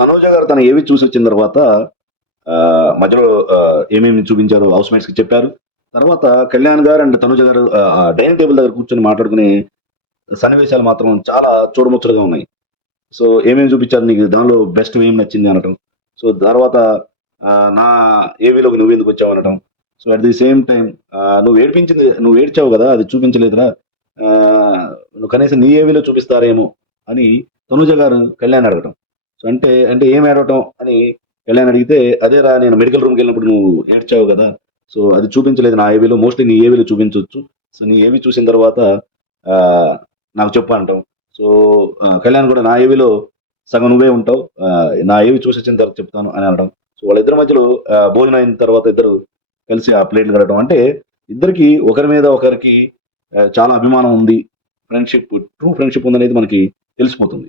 తనూజ గారు తన ఏవి చూసి వచ్చిన తర్వాత మధ్యలో ఏమేమి చూపించారు హౌస్ మేట్స్ కి చెప్పారు. తర్వాత కళ్యాణ్ గారు అండ్ తనూజ గారు డైనింగ్ టేబుల్ దగ్గర కూర్చొని మాట్లాడుకునే సన్నివేశాలు మాత్రం చాలా చూడముచ్చటగా ఉన్నాయి. సో ఏమేమి చూపించారు నీకు దానిలో బెస్ట్ ఏం నచ్చింది అనటం. సో తర్వాత నా ఏవిలోకి నువ్వెందుకు వచ్చావు అనటం. So at the same time నువ్వు ఏడ్చావు కదా అది చూపించలేదురా, ఆ, నువ్వు కనీసం నీ ఏవిలో చూపిస్తారేమో అని తనుజ గారు కళ్యాణ్ అడగటం. సో అంటే అంటే ఏం ఏడవటం అని కళ్యాణ్ అడిగితే, అదేరా నేను మెడికల్ రూమ్కి వెళ్ళినప్పుడు నువ్వు ఏడ్చావు కదా, సో అది చూపించలేదు నా ఏవిలో, మోస్ట్లీ నీ ఏవిలో చూపించవచ్చు. సో నీ ఏవి చూసిన తర్వాత ఆ, నాకు చెప్పు అంటాం. సో కళ్యాణ్ కూడా నా ఏవిలో సగం నువ్వే ఉంటావు, నా ఏవి చూసి వచ్చిన తర్వాత చెప్తాను అని అనడం. సో వాళ్ళిద్దరి మధ్యలో భోజనం అయిన తర్వాత ఇద్దరు కలిసి ఆ ప్లేట్లు కడగడం. అంటే ఇద్దరికి ఒకరి మీద ఒకరికి చాలా అభిమానం ఉంది, ఫ్రెండ్షిప్, ట్రూ ఫ్రెండ్షిప్ ఉందనేది మనకి తెలిసిపోతుంది.